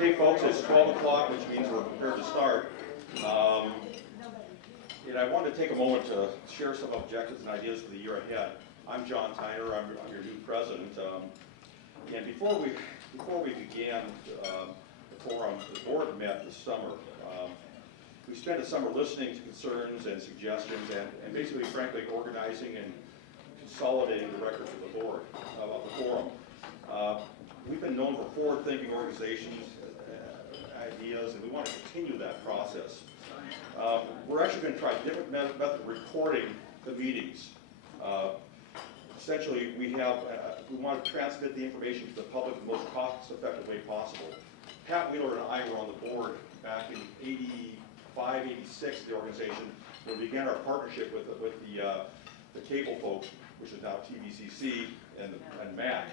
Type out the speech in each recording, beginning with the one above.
Okay, folks, it's 12 o'clock, which means we're prepared to start. And I wanted to take a moment to share some objectives and ideas for the year ahead. I'm John Tyner, I'm your new president. And before we began the forum, the board met this summer. We spent the summer listening to concerns and suggestions and basically, frankly, organizing and consolidating the records of the board, of the forum. We've been known for forward-thinking organizations, ideas, and we want to continue that process. We're actually going to try a different method of recording the meetings. Essentially, we want to transmit the information to the public in the most cost-effective way possible. Pat Wheeler and I were on the board back in 85, 86, the organization, when we began our partnership with the cable folks, which is now TVCC and MAC.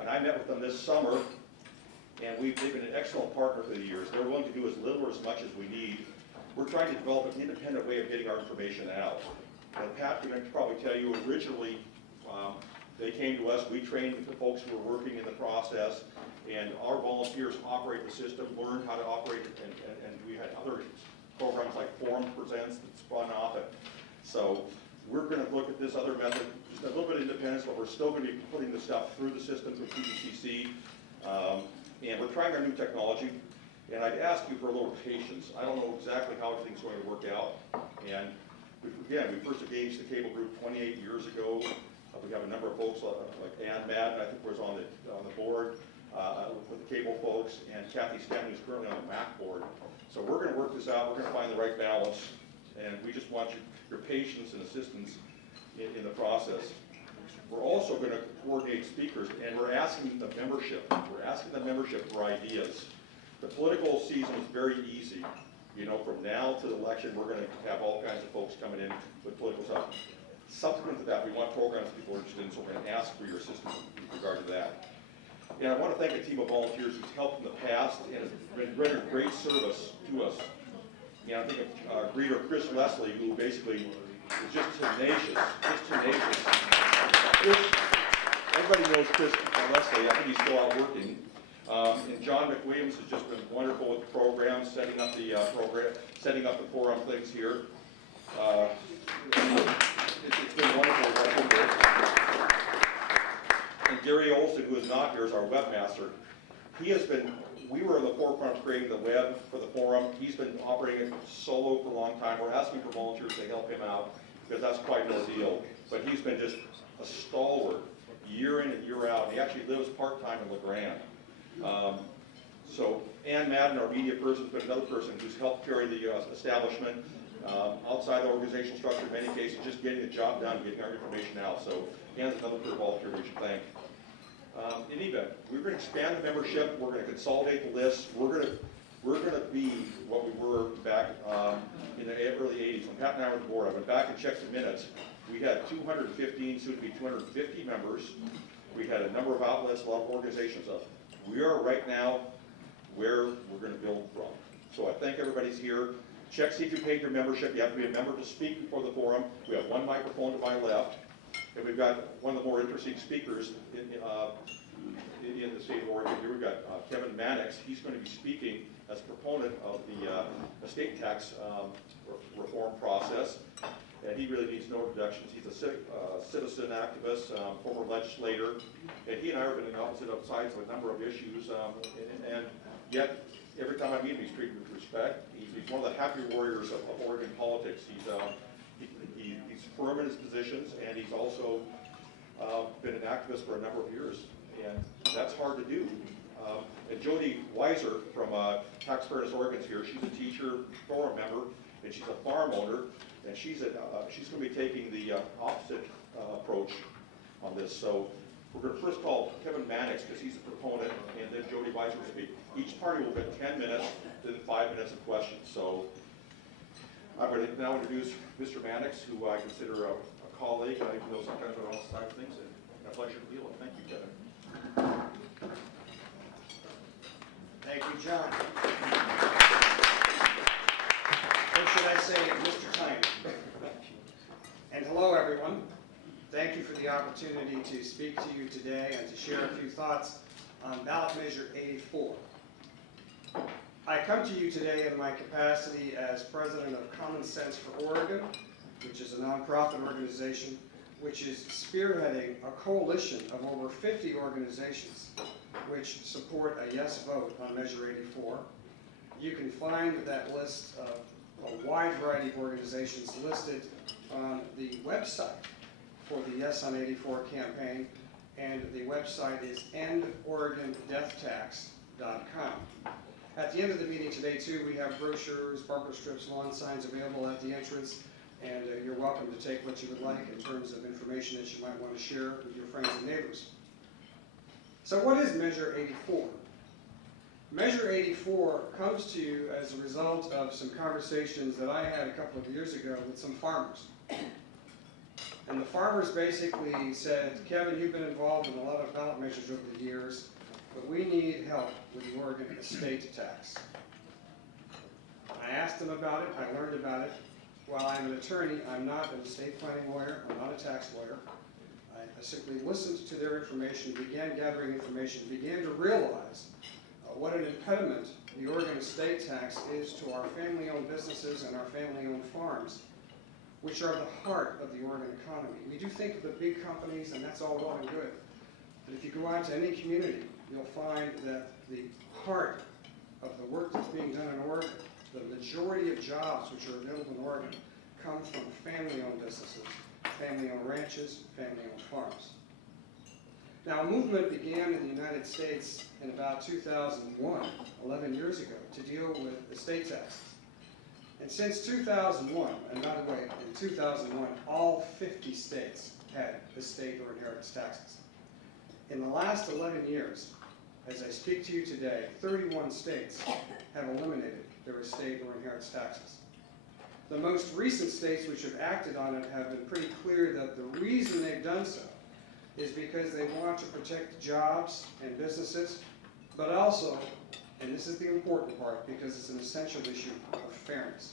And I met with them this summer, and they've been an excellent partner for the years. They're willing to do as little or as much as we need. We're trying to develop an independent way of getting our information out. And Pat can probably tell you, originally, they came to us, we trained the folks who were working in the process, and our volunteers operate the system, learn how to operate it, and we had other programs like Forum Presents that spun off it. So we're going to look at this other method, just a little bit of independence, but we're still going to be putting the stuff through the system through TVCC. And we're trying our new technology, and I'd ask you for a little patience. I don't know exactly how everything's going to work out. And again, we first engaged the cable group 28 years ago. We have a number of folks like Ann Madden, I think, was on the board with the cable folks, and Kathy Stanley is currently on the MAC board. So we're going to work this out. We're going to find the right balance, and we just want your patience and assistance in the process. We're also going to coordinate speakers, and we're asking the membership. We're asking the membership for ideas. The political season is very easy. You know, from now to the election, we're going to have all kinds of folks coming in with political stuff. Subsequent to that, we want programs people are interested in, so we're going to ask for your assistance in regard to that. And I want to thank a team of volunteers who's helped in the past and has been rendered great service to us. And I think of greeter Chris Leslie, who basically is just tenacious, Everybody knows Chris Leslie. I think he's still out working. And John McWilliams has just been wonderful with the program, setting up the forum things here. It's been wonderful. And Gary Olson, who is not here, is our webmaster. We were in the forefront of creating the web for the forum. He's been operating it solo for a long time. We're asking for volunteers to help him out, because that's quite an ordeal. But he's been just a stalwart year in and year out. He actually lives part-time in LeGrand. So Ann Madden, our media person, has been another person who's helped carry the establishment outside the organizational structure in many cases, just getting the job done, getting our information out. So Ann's another volunteer we should thank. In any event, we're going to expand the membership. We're going to consolidate the list. We're going to be what we were back in the early 80s. When Pat and I were on the board, I went back and checked the minutes. We had 215, soon to be 250 members. We had a number of outlets, a lot of organizations. We are right now where we're going to build from. So I thank everybody's here. Check, see if you paid your membership. You have to be a member to speak before the forum. We have one microphone to my left. And we've got one of the more interesting speakers in the state of Oregon. Here we've got Kevin Mannix. He's going to be speaking as a proponent of the estate tax reform process. And he really needs no introductions. He's a citizen activist, former legislator, and he and I have been on the opposite sides of a number of issues. And yet, every time I meet him, he's treated with respect. He's one of the happy warriors of Oregon politics. He's firm in his positions, and he's also been an activist for a number of years, and that's hard to do. And Jody Weiser from Tax Fairness Oregon's here. She's a teacher, forum member, and she's a farm owner, and she's going to be taking the opposite approach on this. So we're going to first call Kevin Mannix, because he's a proponent, and then Jody Weiser will speak. Each party will get 10 minutes, then 5 minutes of questions. So I'm going to now introduce Mr. Mannix, who I consider a colleague, even though sometimes we're on all sides of things, and a pleasure to deal with. Thank you, Kevin. Thank you, John. Or should I say, Mr. Tyner? And hello, everyone. Thank you for the opportunity to speak to you today and to share a few thoughts on ballot measure 84. I come to you today in my capacity as president of Common Sense for Oregon, which is a nonprofit organization which is spearheading a coalition of over 50 organizations which support a yes vote on Measure 84. You can find that list of a wide variety of organizations listed on the website for the Yes on 84 campaign, and the website is endoregondeathtax.com. At the end of the meeting today, too, we have brochures, bumper strips, lawn signs available at the entrance, and you're welcome to take what you would like in terms of information that you might want to share with your friends and neighbors. So what is Measure 84? Measure 84 comes to you as a result of some conversations that I had a couple of years ago with some farmers. And the farmers basically said, Kevin, you've been involved in a lot of ballot measures over the years, but we need help with the Oregon estate tax. I asked them about it, I learned about it. While I'm an attorney, I'm not an estate planning lawyer, I'm not a tax lawyer. I simply listened to their information, began gathering information, began to realize what an impediment the Oregon estate tax is to our family-owned businesses and our family-owned farms, which are the heart of the Oregon economy. We do think of the big companies, and that's all well and good. But if you go out to any community, you'll find that the heart of the work that's being done in Oregon, the majority of jobs which are available in Oregon, come from family-owned businesses, family-owned ranches, family-owned farms. Now, a movement began in the United States in about 2001, 11 years ago, to deal with estate taxes. And since 2001, and by the way, in 2001, all 50 states had estate or inheritance taxes. In the last 11 years, as I speak to you today, 31 states have eliminated their estate or inheritance taxes. The most recent states which have acted on it have been pretty clear that the reason they've done so is because they want to protect jobs and businesses, but also, and this is the important part because it's an essential issue, of fairness.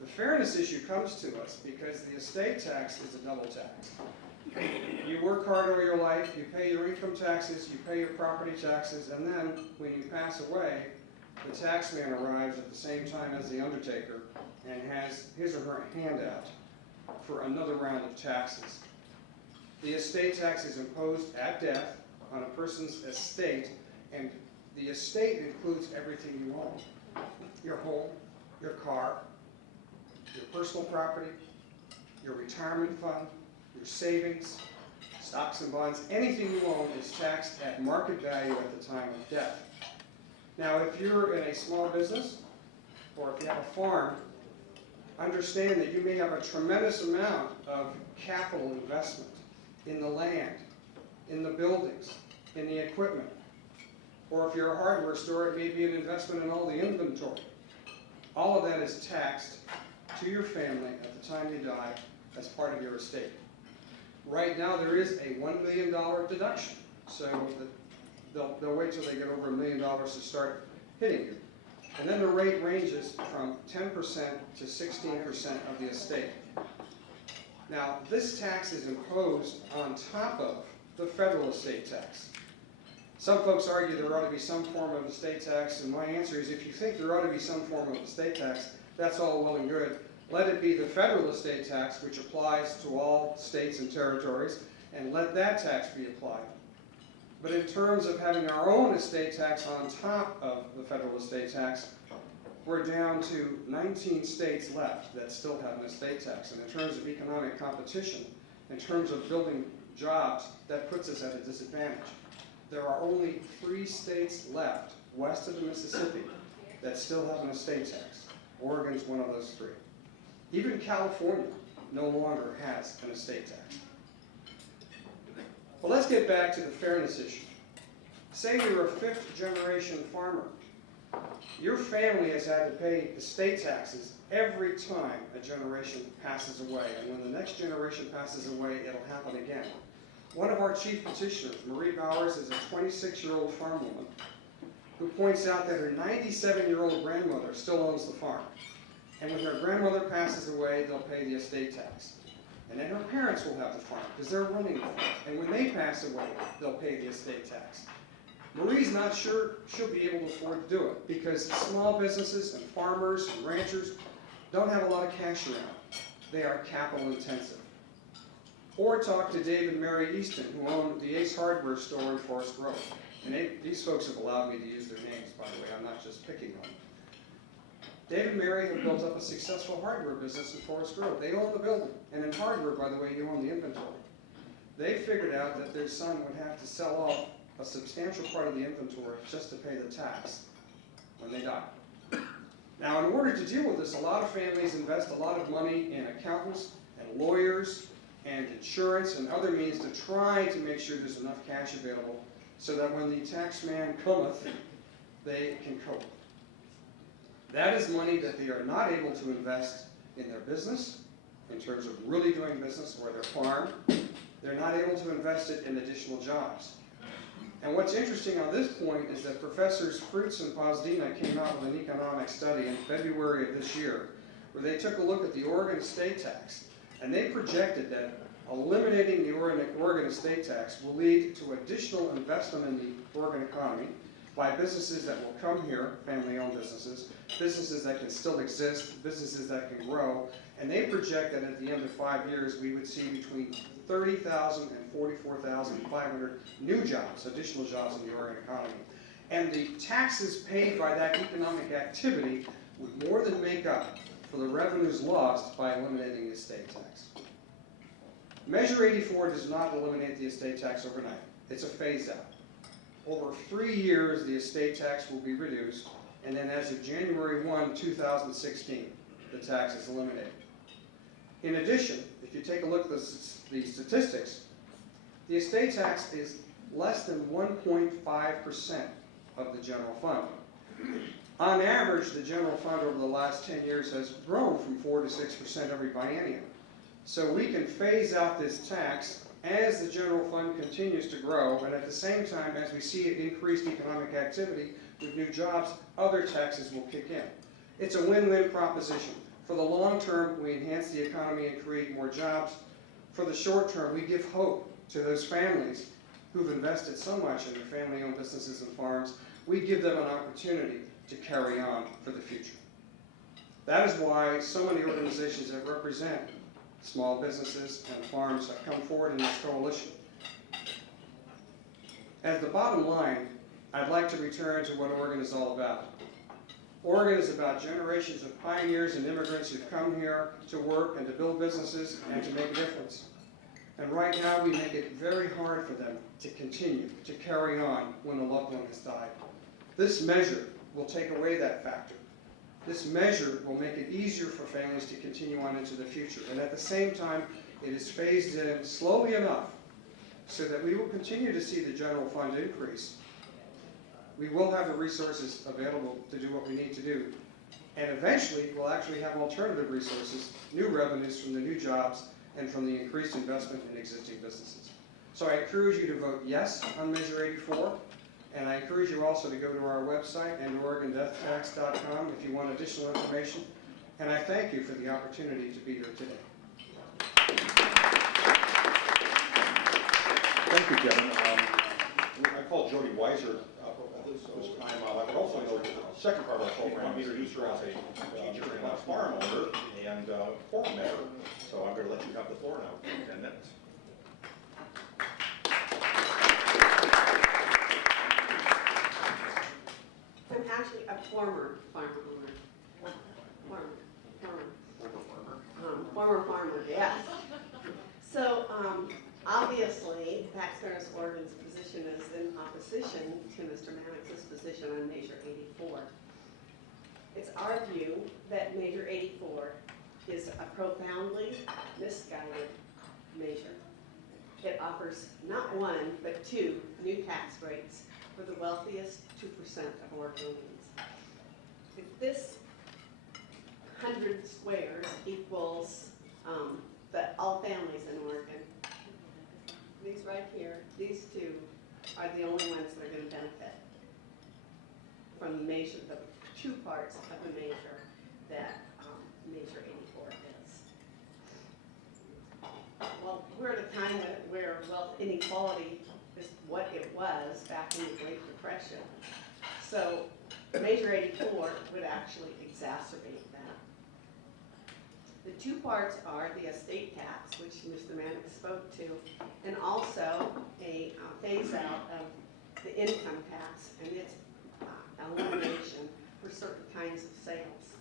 The fairness issue comes to us because the estate tax is a double tax. You work hard all your life, you pay your income taxes, you pay your property taxes, and then when you pass away, the tax man arrives at the same time as the undertaker and has his or her hand out for another round of taxes. The estate tax is imposed at death on a person's estate, and the estate includes everything you own. Your home, your car, your personal property, your retirement fund, your savings, stocks and bonds, anything you own is taxed at market value at the time of death. Now, if you're in a small business, or if you have a farm, understand that you may have a tremendous amount of capital investment in the land, in the buildings, in the equipment. Or if you're a hardware store, it may be an investment in all the inventory. All of that is taxed to your family at the time you die as part of your estate. Right now there is a $1 million deduction, so they'll wait till they get over $1 million to start hitting you. And then the rate ranges from 10% to 16% of the estate. Now, this tax is imposed on top of the federal estate tax. Some folks argue there ought to be some form of estate tax, and my answer is if you think there ought to be some form of estate tax, that's all well and good. Let it be the federal estate tax, which applies to all states and territories, and let that tax be applied. But in terms of having our own estate tax on top of the federal estate tax, we're down to 19 states left that still have an estate tax. And in terms of economic competition, in terms of building jobs, that puts us at a disadvantage. There are only 3 states left west of the Mississippi that still have an estate tax. Oregon's one of those 3. Even California no longer has an estate tax. Well, let's get back to the fairness issue. Say you're a 5th generation farmer. Your family has had to pay estate taxes every time a generation passes away. And when the next generation passes away, it'll happen again. One of our chief petitioners, Marie Bowers, is a 26-year-old farm woman who points out that her 97-year-old grandmother still owns the farm. And when her grandmother passes away, they'll pay the estate tax. And then her parents will have the farm because they're running the farm. And when they pass away, they'll pay the estate tax. Marie's not sure she'll be able to afford to do it because small businesses and farmers and ranchers don't have a lot of cash around. They are capital intensive. Or talk to Dave and Mary Easton, who own the Ace Hardware store in Forest Grove. And these folks have allowed me to use their names, by the way. I'm not just picking on them. Dave and Mary have built up a successful hardware business in Forest Grove. They own the building. And in hardware, by the way, you own the inventory. They figured out that their son would have to sell off a substantial part of the inventory just to pay the tax when they die. Now, in order to deal with this, a lot of families invest a lot of money in accountants and lawyers and insurance and other means to try to make sure there's enough cash available so that when the tax man cometh, they can cope. That is money that they are not able to invest in their business, in terms of really doing business, or their farm. They're not able to invest it in additional jobs. And what's interesting on this point is that Professors Fruits and Posdina came out with an economic study in February of this year, where they took a look at the Oregon estate tax, and they projected that eliminating the Oregon estate tax will lead to additional investment in the Oregon economy by businesses that will come here, family-owned businesses, businesses that can still exist, businesses that can grow, and they project that at the end of 5 years we would see between 30,000 and 44,500 new jobs, additional jobs in the Oregon economy. And the taxes paid by that economic activity would more than make up for the revenues lost by eliminating the estate tax. Measure 84 does not eliminate the estate tax overnight. It's a phase-out. Over 3 years, the estate tax will be reduced, and then as of January 1, 2016, the tax is eliminated. In addition, if you take a look at the statistics, the estate tax is less than 1.5% of the general fund. On average, the general fund over the last 10 years has grown from 4 to 6% every biennium. So we can phase out this tax as the general fund continues to grow, and at the same time, as we see increased economic activity with new jobs, other taxes will kick in. It's a win-win proposition. For the long term, we enhance the economy and create more jobs. For the short term, we give hope to those families who've invested so much in their family-owned businesses and farms. We give them an opportunity to carry on for the future. That is why so many organizations that represent small businesses and farms have come forward in this coalition. As the bottom line, I'd like to return to what Oregon is all about. Oregon is about generations of pioneers and immigrants who've come here to work and to build businesses and to make a difference. And right now we make it very hard for them to continue, to carry on when a loved one has died. This measure will take away that factor. This measure will make it easier for families to continue on into the future. And at the same time, it is phased in slowly enough so that we will continue to see the general fund increase. We will have the resources available to do what we need to do. And eventually, we'll actually have alternative resources, new revenues from the new jobs and from the increased investment in existing businesses. So I encourage you to vote yes on Measure 84. And I encourage you also to go to our website and OregonDeathTax.com if you want additional information. And I thank you for the opportunity to be here today. Thank you, Kevin. I called Jody Weiser this time. I would also know the second part of the program. I introduced her as a teacher and a farm owner and forum member. So I'm going to let you have the floor now for 10 minutes. I'm actually a former farm owner. Former farmer, yes. So obviously, Tax Fairness Oregon's position is in opposition to Mr. Mannix's position on Measure 84. It's our view that Measure 84 is a profoundly misguided measure. It offers not one, but two new tax rates for the wealthiest 2% of Oregonians. If this 100 squares equals all families in Oregon, these right here, these two are the only ones that are going to benefit from the measure, the two parts of the measure that Measure 84 is. Well, we're at a time where wealth inequality is what it was back in the Great Depression. correction. So Measure 84 would actually exacerbate that. The two parts are the estate tax, which Mr. Manick spoke to, and also a phase out of the income tax and its elimination for certain kinds of sales.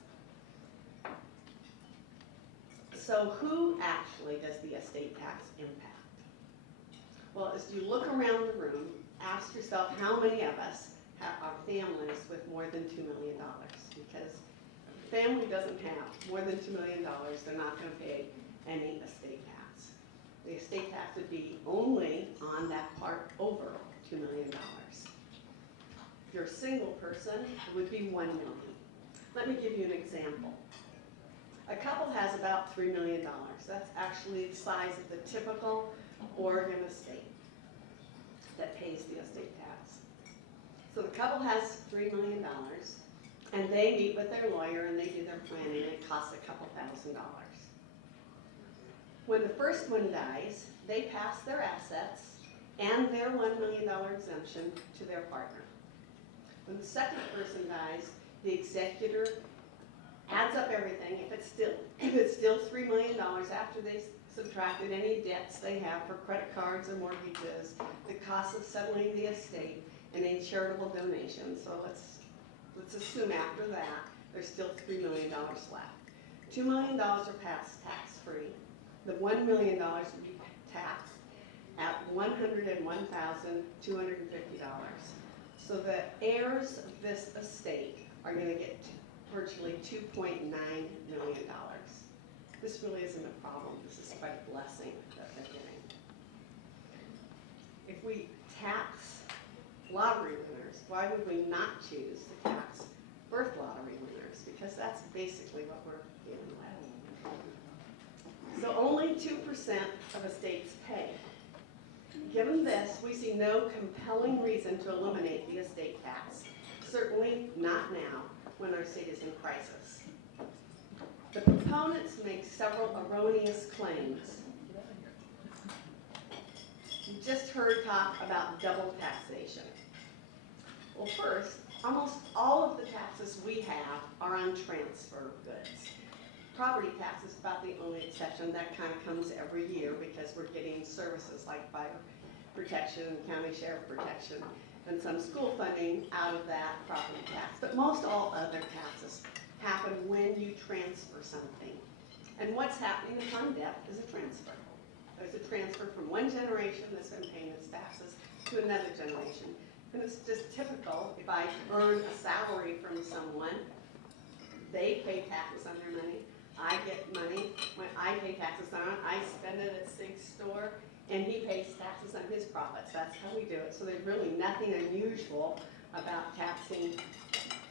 So who actually does the estate tax impact? Well, as you look around the room, ask yourself how many of us are families with more than $2 million, because if a family doesn't have more than $2 million, they're not going to pay any estate tax. The estate tax would be only on that part over $2 million. If you're a single person, it would be $1 million. Let me give you an example. A couple has about $3 million. That's actually the size of the typical Oregon estate that pays the estate tax. So the couple has $3 million, and they meet with their lawyer and they do their planning, and it costs a couple $1,000. When the first one dies, they pass their assets and their $1 million exemption to their partner. When the second person dies, the executor adds up everything. If it's still $3 million after they subtracted any debts they have for credit cards or mortgages, the cost of settling the estate, and any charitable donations. So let's assume after that there's still $3 million left. $2 million are passed tax-free. The $1 million would be taxed at $101,250. So the heirs of this estate are going to get virtually $2.9 million. This really isn't a problem. This is quite a blessing that they're getting. If we tax lottery winners, why would we not choose to tax birth lottery winners? Because that's basically what we're dealing with. So only 2% of estates pay. Given this, we see no compelling reason to eliminate the estate tax. Certainly not now, when our state is in crisis. The proponents make several erroneous claims. You just heard talk about double taxation. Well, first, almost all of the taxes we have are on transfer goods. Property tax is about the only exception. That kind of comes every year because we're getting services like fire protection, county sheriff protection, and some school funding out of that property tax. But most all other taxes happen when you transfer something. And what's happening upon death is a transfer. There's a transfer from one generation that's been paying its taxes to another generation. And it's just typical. If I earn a salary from someone, they pay taxes on their money. I get money. When I pay taxes on it, I spend it at Sig's store, and he pays taxes on his profits. That's how we do it. So there's really nothing unusual about taxing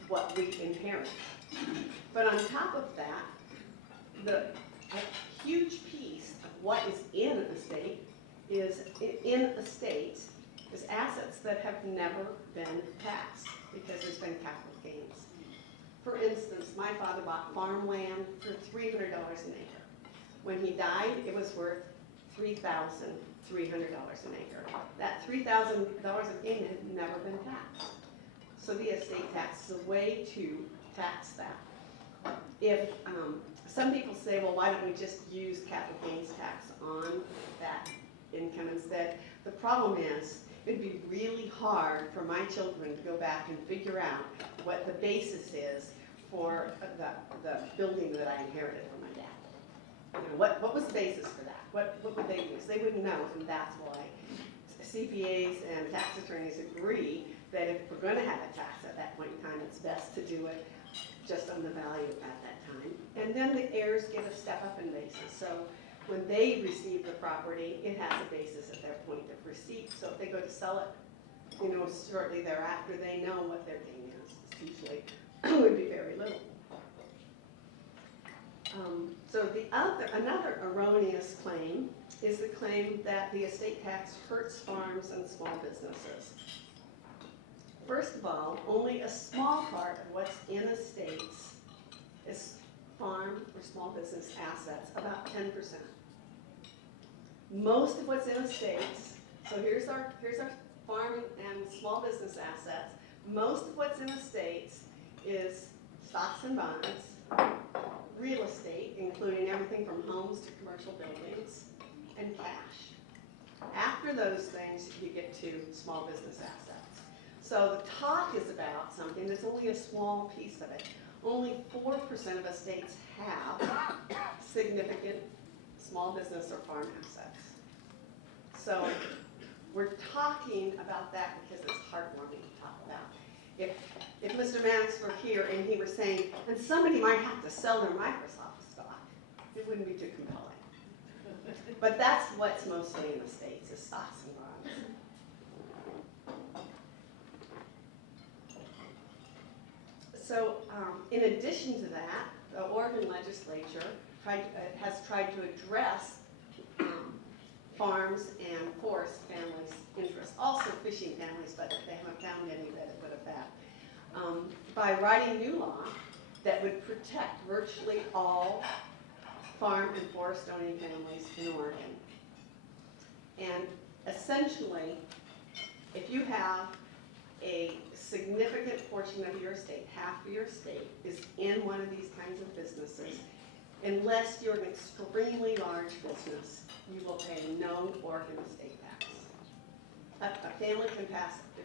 what we inherit. But on top of that, a huge piece of what is in an estate is assets that have never been taxed because there's been capital gains. For instance, my father bought farmland for $300 an acre. When he died, it was worth $3,300 an acre. That $3,000 of gain had never been taxed. So the estate tax is a way to tax that. If some people say, well, why don't we just use capital gains tax on that income instead? The problem is, it'd be really hard for my children to go back and figure out what the basis is for the building that I inherited from my dad. You know, what was the basis for that? What would they use? They wouldn't know, and that's why CPAs and tax attorneys agree that if we're going to have a tax at that point in time, it's best to do it just on the value at that time. And then the heirs get a step up in basis. So when they receive the property, it has a basis at their point of receipt. So if they go to sell it, you know, shortly thereafter, they know what their gain is. It's usually would be very little. So another erroneous claim is the claim that the estate tax hurts farms and small businesses. First of all, only a small part of what's in estates is farm or small business assets, about 10%. Most of what's in estates, so here's our farm and small business assets, Most of what's in estates is stocks and bonds, real estate, including everything from homes to commercial buildings, and cash. After those things, you get to small business assets. So the talk is about something that's only a small piece of it. Only 4% of estates have significant small business or farm assets. So we're talking about that because it's heartwarming to talk about. If Mr. Mannix were here and he were saying, and somebody might have to sell their Microsoft stock, it wouldn't be too compelling. But that's what's mostly in the States, is stocks and bonds. So in addition to that, the Oregon legislature has tried to address farms and forest families' interests, also fishing families, but they haven't found any that would affect, by writing new law that would protect virtually all farm and forest owning families in Oregon. And essentially, if you have a significant portion of your estate, half of your estate, is in one of these kinds of businesses, unless you're an extremely large business, you will pay no Oregon estate tax. A family can pass up to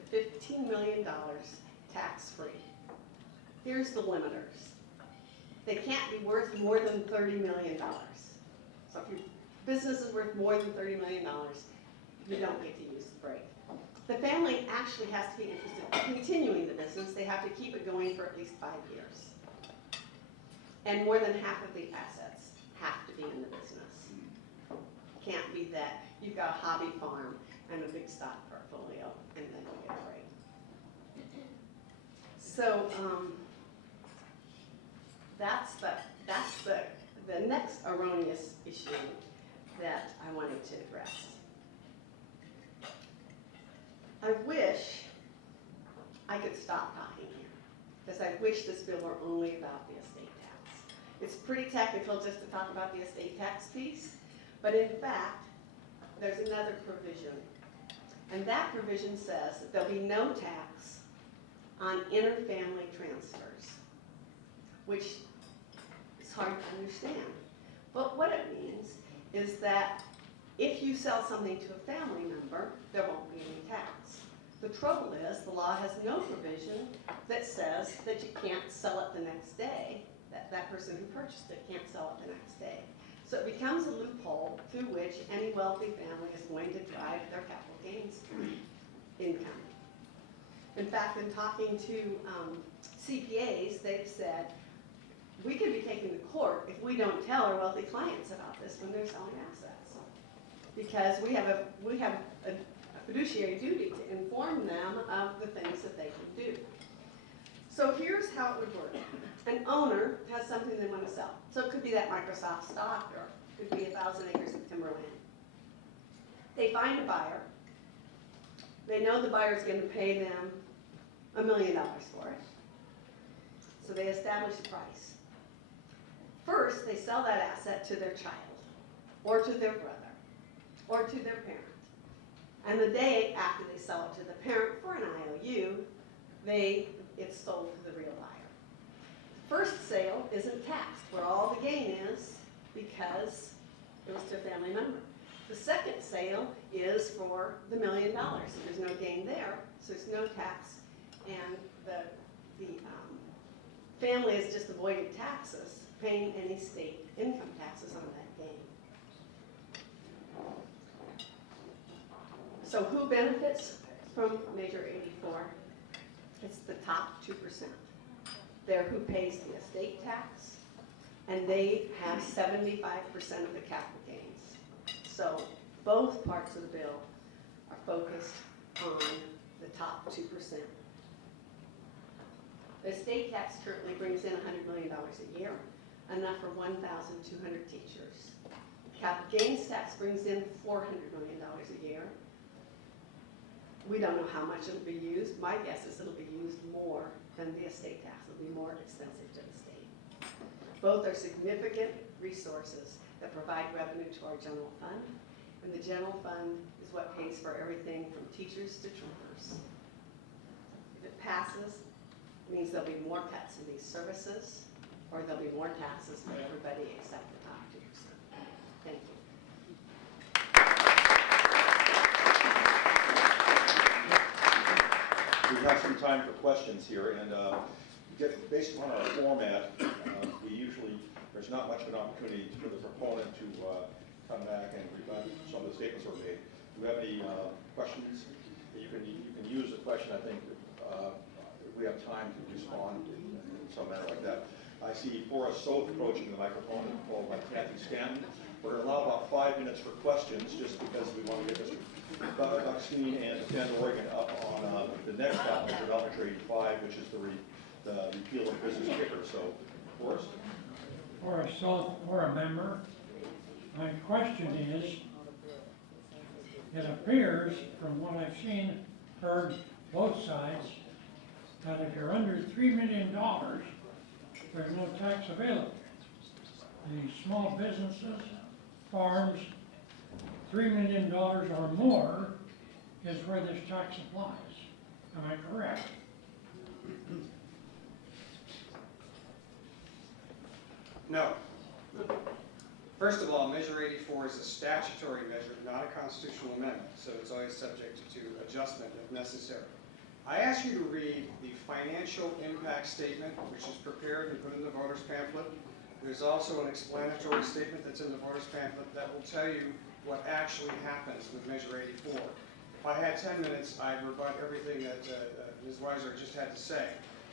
$15 million tax-free. Here's the limiters. They can't be worth more than $30 million. So if your business is worth more than $30 million, you don't get to use the break. The family actually has to be interested in continuing the business. They have to keep it going for at least 5 years. And more than half of the assets have to be in the business. Can't be that you've got a hobby farm and a big stock portfolio and then you get a break. So that's the next erroneous issue that I wanted to address. I wish I could stop talking here, because I wish this bill were only about the estate tax. It's pretty technical just to talk about the estate tax piece, but in fact, there's another provision. And that provision says that there'll be no tax on inter-family transfers, which is hard to understand. But what it means is that if you sell something to a family member, there won't be any tax. The trouble is, the law has no provision that says that you can't sell it the next day, that person who purchased it can't sell it the next day. So it becomes a loophole through which any wealthy family is going to drive their capital gains income. In fact, in talking to CPAs, they've said, we could be taken to court if we don't tell our wealthy clients about this when they're selling assets. Because we have a fiduciary duty to inform them of the things that they can do. So here's how it would work. An owner has something they want to sell. So it could be that Microsoft stock, or it could be 1,000 acres of timberland. They find a buyer. They know the buyer is going to pay them $1 million for it. So they establish a price. First, they sell that asset to their child, or to their brother, or to their parent. And the day after they sell it to the parent for an IOU, it's sold to the real buyer. First sale isn't taxed, where all the gain is because it was to a family member. The second sale is for the $1 million. So there's no gain there, so there's no tax, and the family has just avoided taxes, paying any state income taxes on that gain. So who benefits from Measure 84? It's the top 2%. They're who pays the estate tax, and they have 75% of the capital gains. So both parts of the bill are focused on the top 2%. The estate tax currently brings in $100 million a year, enough for 1,200 teachers. Capital gains tax brings in $400 million a year. We don't know how much it'll be used. My guess is it'll be used more than the estate tax. It'll be more expensive to the state. Both are significant resources that provide revenue to our general fund, and the general fund is what pays for everything from teachers to troopers. If it passes, it means there'll be more cuts in these services, or there'll be more taxes for everybody except the top 2%. Thank you. We have some time for questions here, and based on our format, we usually, there's not much of an opportunity for the proponent to come back and rebut some of the statements that were made. Do you have any questions? You can use the question, I think, if we have time to respond in some manner like that. I see Forrest Soap approaching the microphone, followed by Kathy Stanton. We're going to allow about 5 minutes for questions, just because we want to get Mr. Buckstein and Defend Oregon up on the next capital development measure 85, which is the repeal of business kicker. So, Forrest? Forrest Soap, for a member. My question is, it appears from what I've seen, heard both sides, that if you're under $3 million, there's no tax available. The small businesses, farms, $3 million or more is where this tax applies. Am I correct? No. First of all, Measure 84 is a statutory measure, not a constitutional amendment, so it's always subject to adjustment if necessary. I ask you to read the financial impact statement, which is prepared and put in the voter's pamphlet. There's also an explanatory statement that's in the voter's pamphlet that will tell you what actually happens with Measure 84. If I had 10 minutes, I'd rebut everything that Ms. Weiser just had to say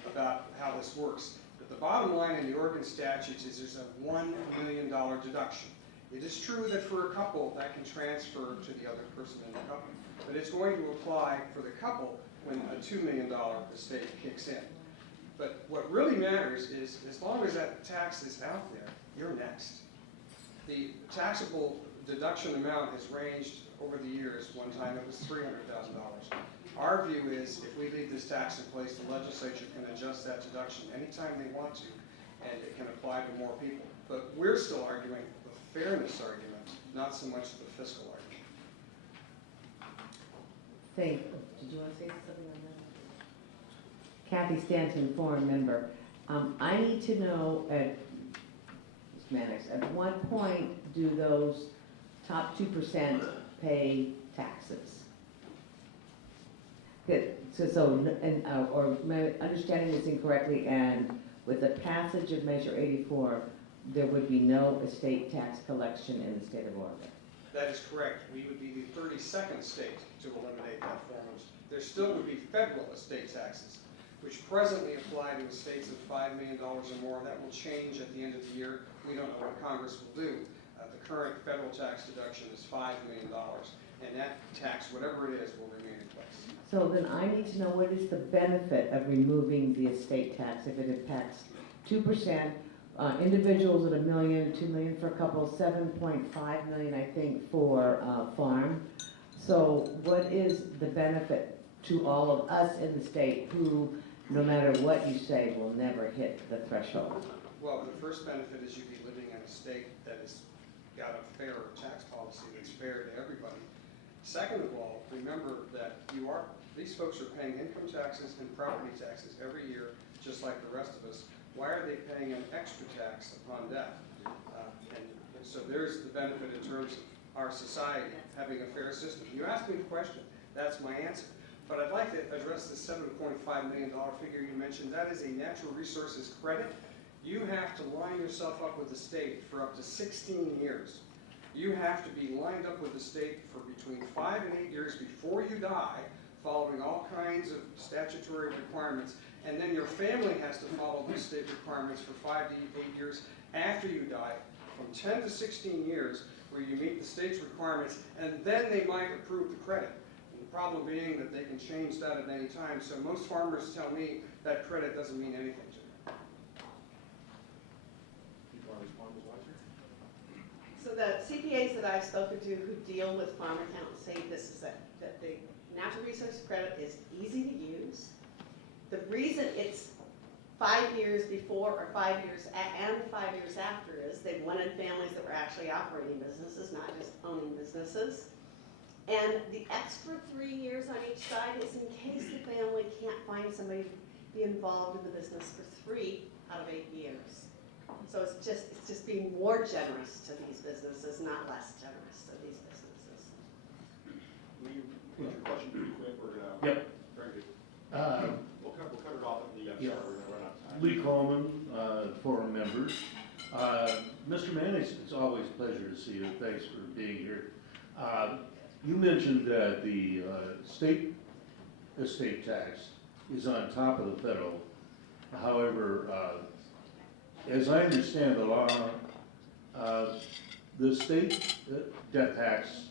about how this works. But the bottom line in the Oregon statutes is there's a $1 million deduction. It is true that for a couple, that can transfer to the other person in the couple, but it's going to apply for the couple when a $2 million estate kicks in. But what really matters is, as long as that tax is out there, you're next. The taxable deduction amount has ranged over the years. One time it was $300,000. Our view is, if we leave this tax in place, the legislature can adjust that deduction anytime they want to, and it can apply to more people. But we're still arguing the fairness argument, not so much the fiscal argument. Did you want to say something on that? Kathy Stanton, foreign member. I need to know, Ms. Mannix, at what point do those top 2% pay taxes? Good. Or my understanding this incorrectly, and with the passage of Measure 84, there would be no estate tax collection in the state of Oregon. That is correct. We would be the 32nd state to eliminate that form of. There still would be federal estate taxes, which presently apply to estates of $5 million or more. That will change at the end of the year. We don't know what Congress will do. The current federal tax deduction is $5 million, and that tax, whatever it is, will remain in place. So then I need to know, what is the benefit of removing the estate tax if it impacts 2%, individuals at $1 million, $2 million for a couple, $7.5 million, I think, for farm. So what is the benefit to all of us in the state who, no matter what you say, will never hit the threshold? Well, the first benefit is you'd be living in a state that has got a fair tax policy that's fair to everybody. Second of all, remember that these folks are paying income taxes and property taxes every year, just like the rest of us. Why are they paying an extra tax upon death? And so there's the benefit in terms of our society having a fair system. You asked me the question, that's my answer. But I'd like to address the $7.5 million figure you mentioned. That is a natural resources credit. You have to line yourself up with the state for up to 16 years. You have to be lined up with the state for between 5 and 8 years before you die, following all kinds of statutory requirements, and then your family has to follow the state requirements for 5 to 8 years after you die, from 10 to 16 years, where you meet the state's requirements, and then they might approve the credit. And the problem being that they can change that at any time, so most farmers tell me that credit doesn't mean anything to them. Do you want to respond, Ms. Weiser? So the CPAs that I've spoken to who deal with farm accounts say this is that the natural resource credit is easy to use. The reason it's 5 years before or 5 years and 5 years after is they wanted families that were actually operating businesses, not just owning businesses. And the extra 3 years on each side is in case the family can't find somebody to be involved in the business for 3 out of 8 years. So it's just being more generous to these businesses, not less generous to these businesses. Lee, was your question pretty quick, or? Yep. Very good. We'll cut it off at the, Yeah. sorry, we're gonna run out of time. Lee Coleman, forum members. Mr. Mannix, it's always a pleasure to see you. Thanks for being here. You mentioned that the state estate tax is on top of the federal. However, as I understand the law, the state death tax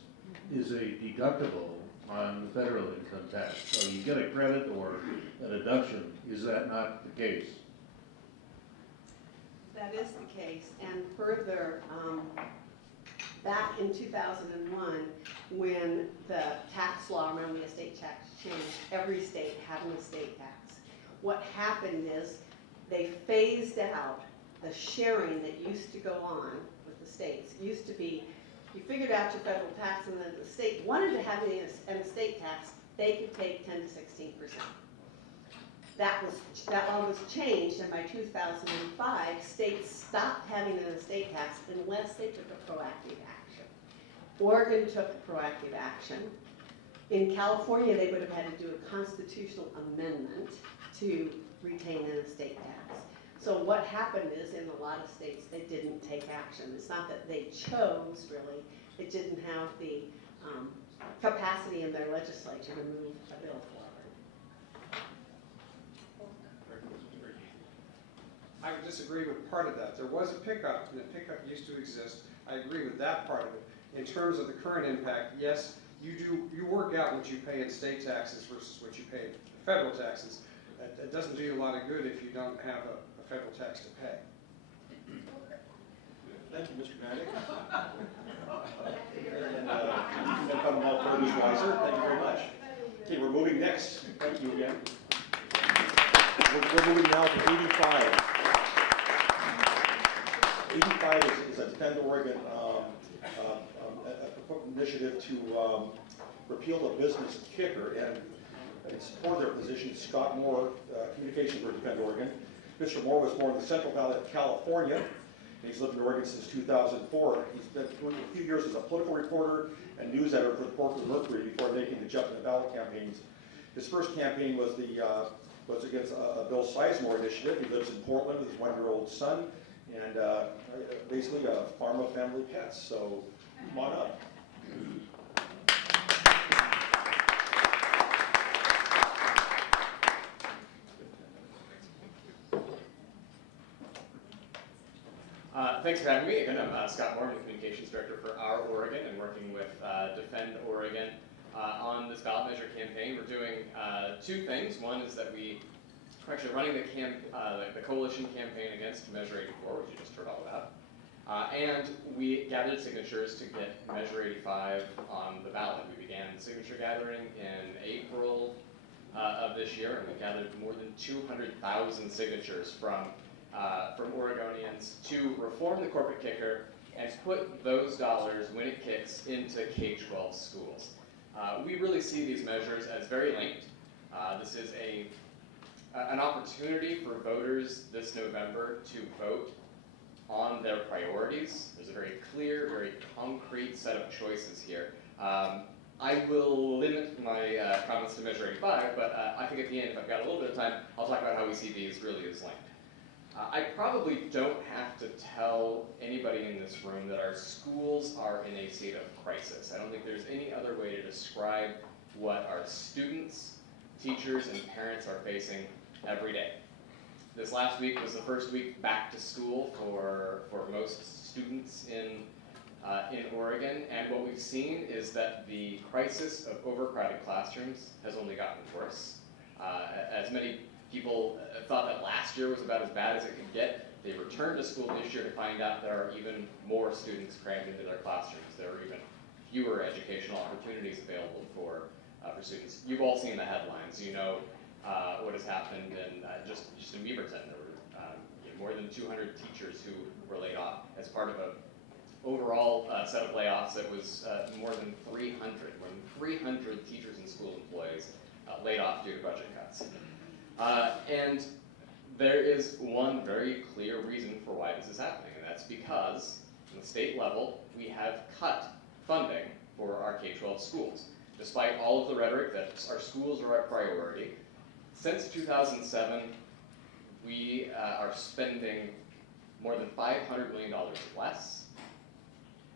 is a deductible on the federal income tax. So you get a credit or a deduction. Is that not the case? That is the case, and further, back in 2001, when the tax law around the estate tax changed, every state had an estate tax. What happened is they phased out the sharing that used to go on with the states. It used to be, you figured out your federal tax, and then the state wanted to have an estate tax, they could take 10 to 16%. That law was changed, and by 2005, states stopped having an estate tax unless they took a proactive action. Oregon took proactive action. In California, they would have had to do a constitutional amendment to retain an estate tax. So what happened is, in a lot of states, they didn't take action. It's not that they chose, really. It didn't have the capacity in their legislature to move a bill forward. I would disagree with part of that. There was a pickup, and the pickup used to exist. I agree with that part of it. In terms of the current impact, yes, you work out what you pay in state taxes versus what you pay in federal taxes. It doesn't do you a lot of good if you don't have a federal tax to pay. Thank you, Mr. Maddox. And become all produce wiser. Thank you very much. Okay, we're moving next. Thank you again. We're moving now to 85. 85 is a Defend Oregon initiative to repeal the business kicker, and in support of their position, Scott Moore, Communications for Defend Oregon. Mr. Moore was born in the Central Valley of California, and he's lived in Oregon since 2004. He's been working a few years as a political reporter and news editor for the Portland Mercury before making the jump into ballot campaigns. His first campaign was against a Bill Sizemore initiative. He lives in Portland with his 1-year-old son, and basically a farm of family pets. So come on up. Thanks for having me. Again, I'm Scott Moore, I'm the Communications Director for Our Oregon, and working with Defend Oregon on this ballot measure campaign. We're doing 2 things. One is that we're actually running the coalition campaign against Measure 84, which you just heard all about. And we gathered signatures to get Measure 85 on the ballot. We began signature gathering in April of this year, and we gathered more than 200,000 signatures from Oregonians to reform the corporate kicker and put those dollars, when it kicks, into K-12 schools. We really see these measures as very linked. This is an opportunity for voters this November to vote on their priorities. There's a very clear, very concrete set of choices here. I will limit my comments to Measure 85, but I think at the end, if I've got a little bit of time, I'll talk about how we see these really as linked. I probably don't have to tell anybody in this room that our schools are in a state of crisis. I don't think there's any other way to describe what our students, teachers, and parents are facing every day. This last week was the first week back to school for most students in Oregon, and what we've seen is that the crisis of overcrowded classrooms has only gotten worse. As many people thought that last year was about as bad as it could get, they returned to school this year to find out there are even more students crammed into their classrooms. There are even fewer educational opportunities available for students. You've all seen the headlines. You know what has happened, and just in Beaverton, there were more than 200 teachers who were laid off as part of overall set of layoffs, it was more than 300, more than 300 teachers and school employees laid off due to budget cuts. And there is one very clear reason for why this is happening, and that's because on the state level, we have cut funding for our K-12 schools. Despite all of the rhetoric that our schools are our priority, since 2007, we are spending more than $500 million less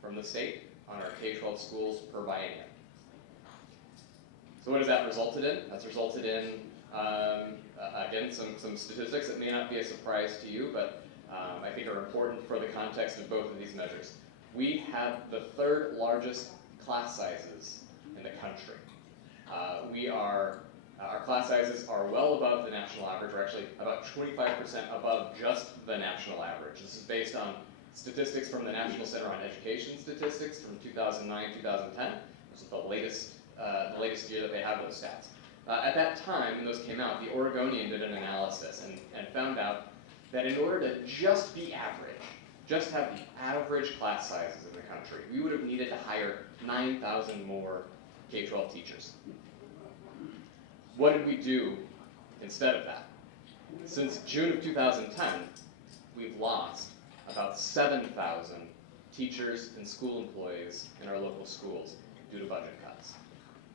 from the state on our K-12 schools per biennium. So what has that resulted in? That's resulted in, again, some statistics that may not be a surprise to you, but I think are important for the context of both of these measures. We have the third largest class sizes in the country. Our class sizes are well above the national average. We're actually about 25% above just the national average. This is based on statistics from the National Center on Education Statistics from 2009-2010. This is the latest year that they have those stats. At that time, when those came out, the Oregonian did an analysis and found out that in order to just be average, just have the average class sizes in the country, we would have needed to hire 9,000 more K-12 teachers. What did we do instead of that? Since June of 2010, we've lost about 7,000 teachers and school employees in our local schools due to budget cuts.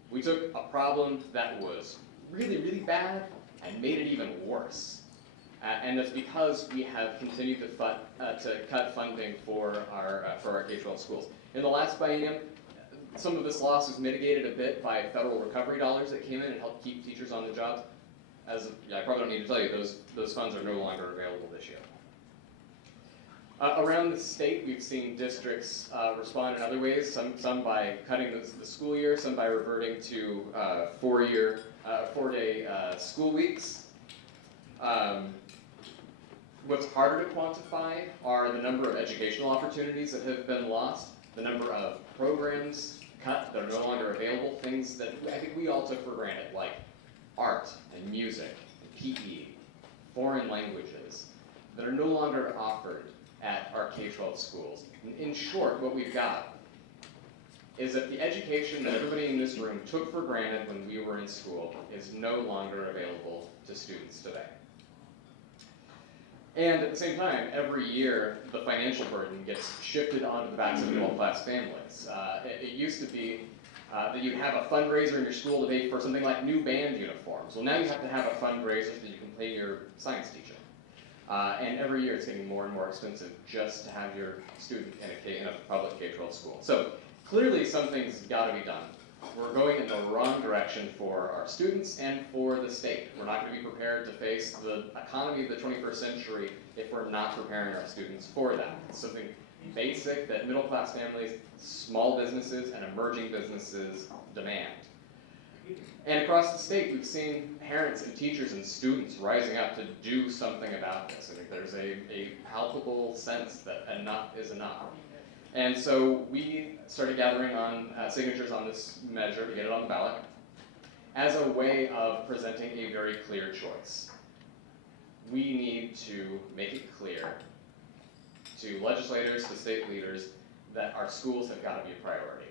We took a problem that was really, really bad and made it even worse. And that's because we have continued to cut funding for our K-12 schools. In the last biennium, some of this loss was mitigated a bit by federal recovery dollars that came in and helped keep teachers on the jobs. I probably don't need to tell you, those funds are no longer available this year. Around the state, we've seen districts respond in other ways, some by cutting the school year, some by reverting to four-day school weeks. What's harder to quantify are the number of educational opportunities that have been lost, the number of programs cut that are no longer available, things that I think we all took for granted, like art and music, and PE, foreign languages, that are no longer offered at our K-12 schools. In short, what we've got is that the education that everybody in this room took for granted when we were in school is no longer available to students today. And at the same time, every year, the financial burden gets shifted onto the backs of middle-class families. It used to be that you'd have a fundraiser in your school to pay for something like new band uniforms. Well, now you have to have a fundraiser so that you can pay your science teacher. And every year it's getting more and more expensive just to have your student in a public K-12 school. So clearly something's got to be done. We're going in the wrong direction for our students and for the state. We're not going to be prepared to face the economy of the 21st century if we're not preparing our students for that. It's something basic that middle-class families, small businesses, and emerging businesses demand. And across the state, we've seen parents and teachers and students rising up to do something about this. I think there's a palpable sense that enough is enough. And so we started gathering on signatures on this measure to get it on the ballot as a way of presenting a very clear choice. We need to make it clear to legislators, to state leaders, that our schools have got to be a priority.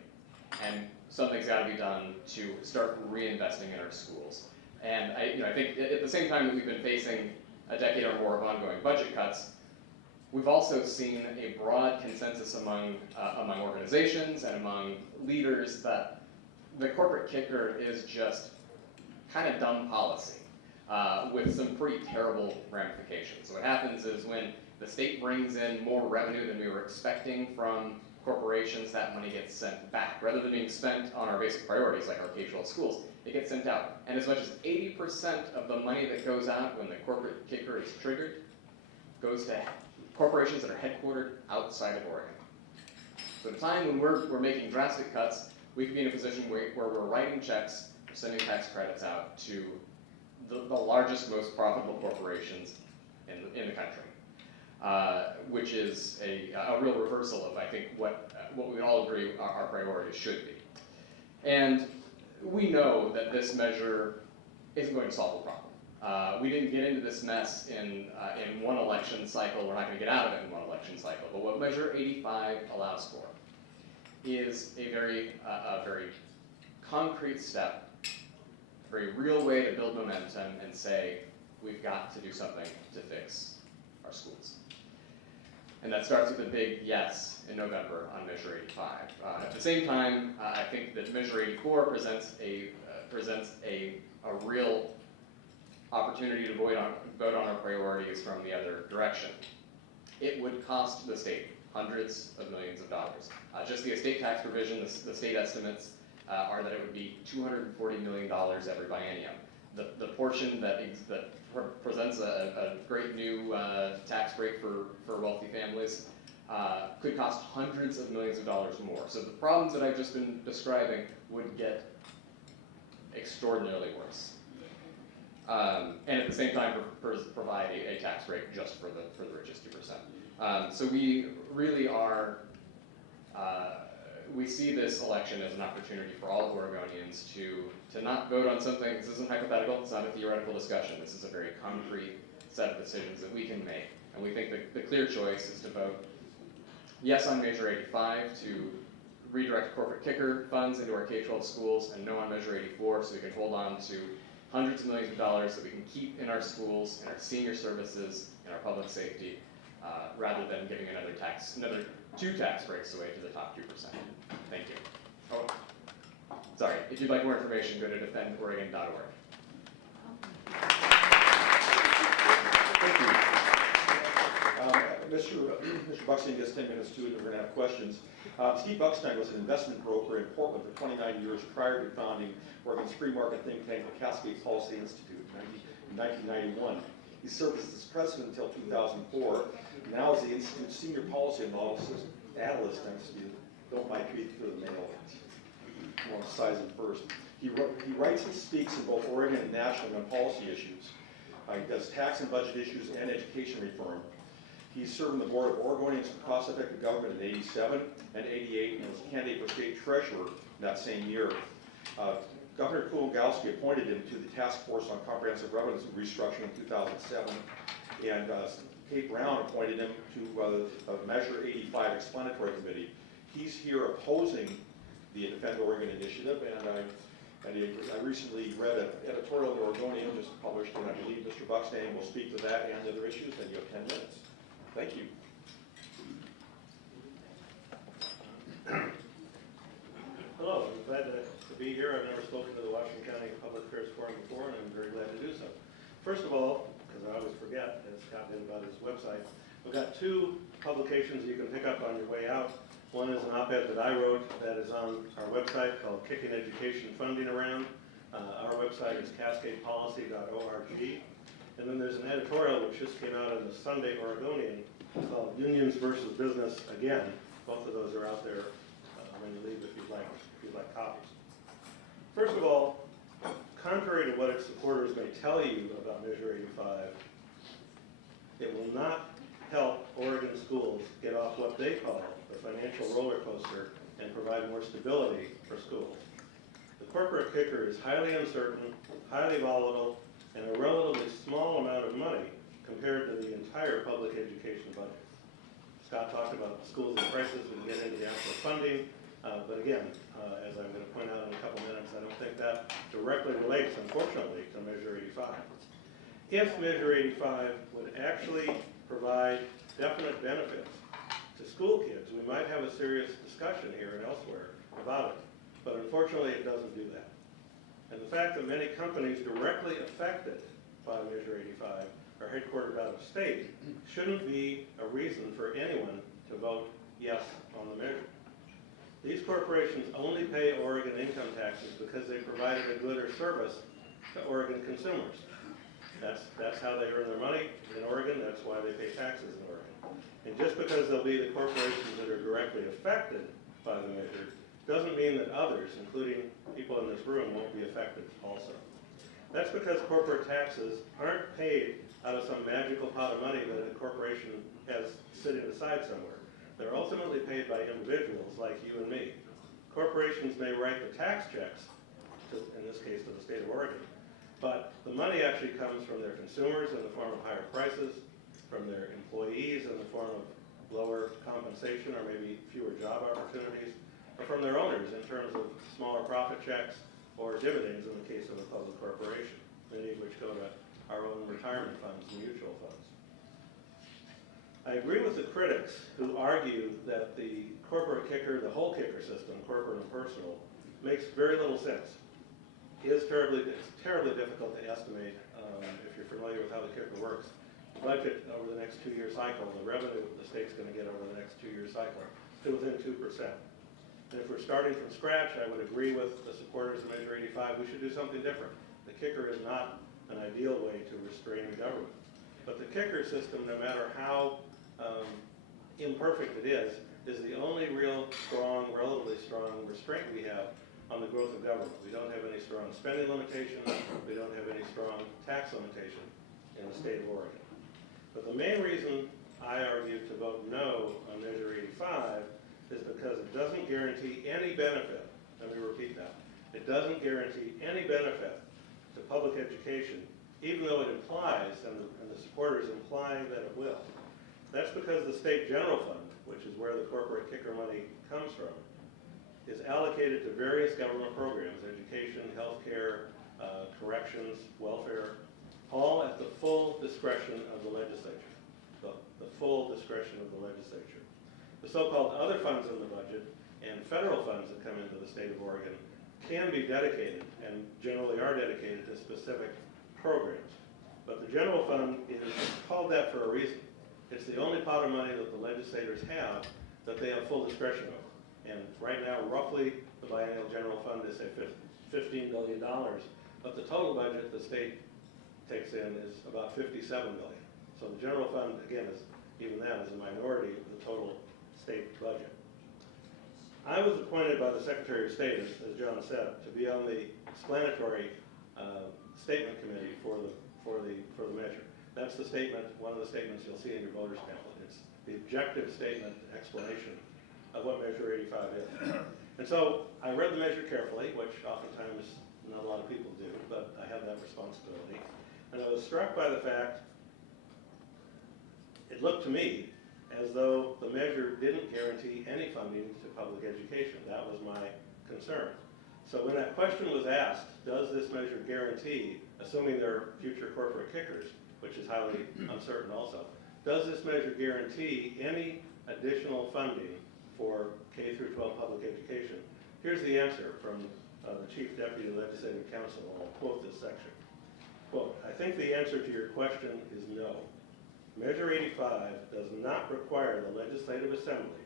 And something's got to be done to start reinvesting in our schools. And I think at the same time that we've been facing a decade or more of ongoing budget cuts, we've also seen a broad consensus among organizations and among leaders that the corporate kicker is just kind of dumb policy with some pretty terrible ramifications. So what happens is when the state brings in more revenue than we were expecting from corporations, that money gets sent back. Rather than being spent on our basic priorities like our K-12 schools, it gets sent out. And as much as 80% of the money that goes out when the corporate kicker is triggered goes to corporations that are headquartered outside of Oregon. So at a time when we're making drastic cuts, we could be in a position where we're writing checks, we're sending tax credits out to the largest, most profitable corporations in the country. Which is a real reversal of, I think, what we would all agree our priorities should be. And we know that this measure isn't going to solve the problem. We didn't get into this mess in one election cycle. We're not going to get out of it in one election cycle. But what Measure 85 allows for is a very concrete step, a very real way to build momentum and say, we've got to do something to fix our schools. And that starts with a big yes in November on Measure 85. At the same time, I think that Measure 84 presents a real opportunity to vote on our priorities from the other direction. It would cost the state hundreds of millions of dollars. Just the estate tax provision, the state estimates are that it would be $240 million every biennium. The portion that presents a great new tax break for wealthy families could cost hundreds of millions of dollars more. So the problems that I've just been describing would get extraordinarily worse. And at the same time provide a tax break just for the richest 2%. So we really are, we see this election as an opportunity for all Oregonians to not vote on something. This isn't hypothetical, it's not a theoretical discussion. This is a very concrete set of decisions that we can make. And we think that the clear choice is to vote yes on Measure 85 to redirect corporate kicker funds into our K-12 schools, and no on Measure 84 so we can hold on to hundreds of millions of dollars that we can keep in our schools, in our senior services, in our public safety, rather than giving another 2 tax breaks away to the top 2%. Thank you. Oh, sorry. If you'd like more information, go to defendoregon.org. Thank you. Mr. Buckstein gets 10 minutes too, and we're going to have questions. Steve Buckstein was an investment broker in Portland for 29 years prior to founding Oregon's free market think tank, the Cascade Policy Institute, in 1991. He served as president until 2004. Now is the Institute's senior policy analyst. Don't mind reading through the mail. I want to size him first. He writes and speaks in both Oregon and national on policy issues. He does tax and budget issues and education reform. He served on the board of Oregonians for Cost-Effective Government in '87 and '88, and was a candidate for state treasurer in that same year. Governor Kulongoski appointed him to the Task Force on Comprehensive Revenue Restructuring in 2007, and Kate Brown appointed him to a Measure 85 Explanatory Committee. He's here opposing the Defend Oregon initiative, and I recently read an editorial in the Oregonian just published, and I believe Mr. Buckstein will speak to that and other issues, and you have 10 minutes. Thank you. Hello, I'm glad to be here. I've never spoken to the Washington County Public Affairs Forum before, and I'm very glad to do so. First of all, because I always forget, as Scott did about his website, we've got 2 publications you can pick up on your way out. One is an op-ed that I wrote that is on our website called Kicking Education Funding Around. Our website is cascadepolicy.org. And then there's an editorial which just came out in the Sunday Oregonian called Unions versus Business Again. Both of those are out there when you leave if you'd like copies. First of all, contrary to what its supporters may tell you about Measure 85, it will not help Oregon schools get off what they call the financial roller coaster and provide more stability for schools. The corporate kicker is highly uncertain, highly volatile, and a relatively small amount of money compared to the entire public education budget. Scott talked about schools in crisis. We can get into the actual funding, but again, as I'm going to point out in a couple minutes, I don't think that directly relates, unfortunately, to Measure 85. If Measure 85 would actually provide definite benefits to school kids, we might have a serious discussion here and elsewhere about it, but unfortunately it doesn't do that. And the fact that many companies directly affected by Measure 85 are headquartered out of state shouldn't be a reason for anyone to vote yes on the measure. These corporations only pay Oregon income taxes because they provided a good or service to Oregon consumers. That's how they earn their money in Oregon. That's why they pay taxes in Oregon. And just because they'll be the corporations that are directly affected by the measure doesn't mean that others, including people in this room, won't be affected also. That's because corporate taxes aren't paid out of some magical pot of money that a corporation has sitting aside somewhere. They're ultimately paid by individuals like you and me. Corporations may write the tax checks, in this case to the state of Oregon, But the money actually comes from their consumers in the form of higher prices, from their employees in the form of lower compensation or maybe fewer job opportunities, or from their owners in terms of smaller profit checks or dividends in the case of a public corporation, many of which go to our own retirement funds and mutual funds. I agree with the critics who argue that the corporate kicker, the whole kicker system, corporate and personal, makes very little sense. It's terribly difficult to estimate if you're familiar with how the kicker works. The budget over the next 2-year cycle, the revenue the state's going to get over the next 2-year cycle, to within 2%. And if we're starting from scratch, I would agree with the supporters of Measure 85, we should do something different. The kicker is not an ideal way to restrain the government. But the kicker system, no matter how imperfect it is the only real strong, relatively strong restraint we have on the growth of government. We don't have any strong spending limitations. We don't have any strong tax limitation in the state of Oregon. But the main reason I argue to vote no on Measure 85 is because it doesn't guarantee any benefit. Let me repeat that. It doesn't guarantee any benefit to public education, even though it implies, and the supporters imply that it will. That's because the state general fund, which is where the corporate kicker money comes from, is allocated to various government programs, education, healthcare, corrections, welfare, all at the full discretion of the legislature, the full discretion of the legislature. The so-called other funds in the budget and federal funds that come into the state of Oregon can be dedicated, and generally are dedicated, to specific programs. But the general fund is called that for a reason. It's the only pot of money that the legislators have that they have full discretion over. And right now, roughly, the biennial general fund is, say, $15 billion, but the total budget the state takes in is about $57 billion. So the general fund, again, is even that is a minority of the total state budget. I was appointed by the Secretary of State, as John said, to be on the explanatory statement committee for the measure. That's the statement, one of the statements you'll see in your voters pamphlet. It's the objective statement explanation of what Measure 85 is. And so I read the measure carefully, which oftentimes not a lot of people do, but I have that responsibility. And I was struck by the fact, it looked to me as though the measure didn't guarantee any funding to public education. That was my concern. So when that question was asked, does this measure guarantee, assuming there are future corporate kickers, which is highly uncertain also, does this measure guarantee any additional funding for K through 12 public education? Here's the answer from the Chief Deputy Legislative Counsel. I'll quote this section. Quote, I think the answer to your question is no. Measure 85 does not require the Legislative Assembly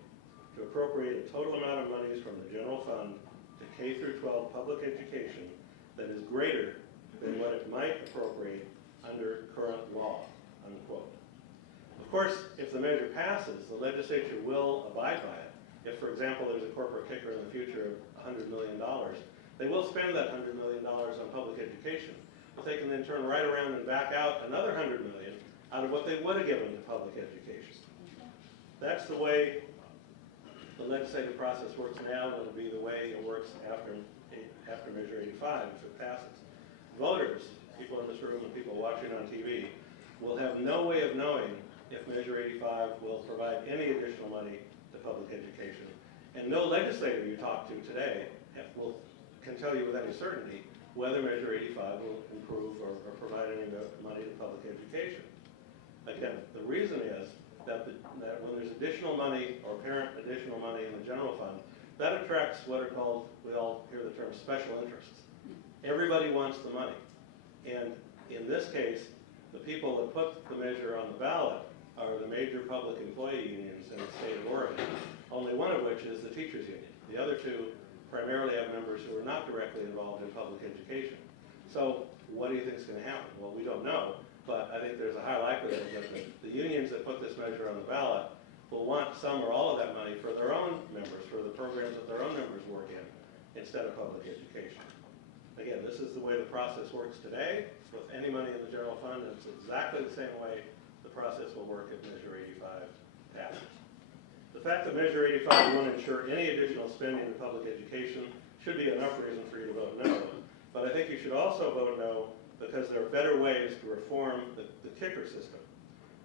to appropriate a total amount of monies from the general fund to K through 12 public education that is greater than what it might appropriate under current law, unquote. Of course, if the measure passes, the legislature will abide by it. If, for example, there's a corporate kicker in the future of $100 million, they will spend that $100 million on public education, but they can then turn right around and back out another $100 million out of what they would have given to public education. That's the way the legislative process works now, and it'll be the way it works after Measure 85 if it passes. Voters, people in this room and people watching on TV, will have no way of knowing if Measure 85 will provide any additional money to public education. And no legislator you talk to today can tell you with any certainty whether Measure 85 will improve or provide any money to public education. Again, the reason is that when there's additional money or apparent additional money in the general fund, that attracts what are called, we all hear the term special interests. Everybody wants the money. And in this case, the people that put the measure on the ballot are the major public employee unions in the state of Oregon, only one of which is the teachers union. The other two primarily have members who are not directly involved in public education. So what do you think is going to happen? Well, we don't know, but I think there's a high likelihood that the unions that put this measure on the ballot will want some or all of that money for their own members, for the programs that their own members work in, instead of public education. Again, this is the way the process works today with any money in the general fund, and it's exactly the same way the process will work if Measure 85 passes. The fact that Measure 85 won't ensure any additional spending in public education should be enough reason for you to vote no, but I think you should also vote no because there are better ways to reform the kicker system.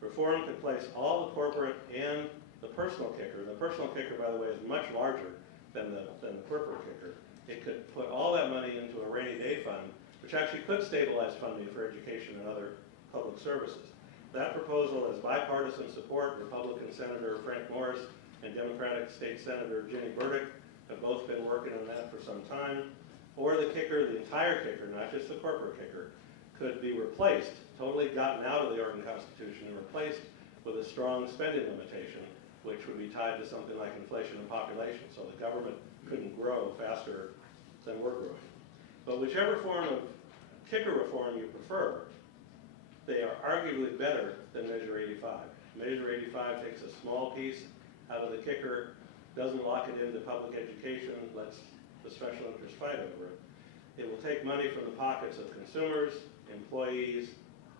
Reform could place all the corporate and the personal kicker. The personal kicker, by the way, is much larger than the corporate kicker. It could put all that money into a rainy day fund, which actually could stabilize funding for education and other public services. That proposal has bipartisan support. Republican Senator Frank Morris and Democratic State Senator Ginny Burdick have both been working on that for some time. Or the kicker, the entire kicker, not just the corporate kicker, could be replaced, totally gotten out of the Oregon Constitution and replaced with a strong spending limitation, which would be tied to something like inflation and population, so the government couldn't grow faster than we're growing. But whichever form of kicker reform you prefer, they are arguably better than Measure 85. Measure 85 takes a small piece out of the kicker, doesn't lock it into public education, lets the special interest fight over it. It will take money from the pockets of consumers, employees,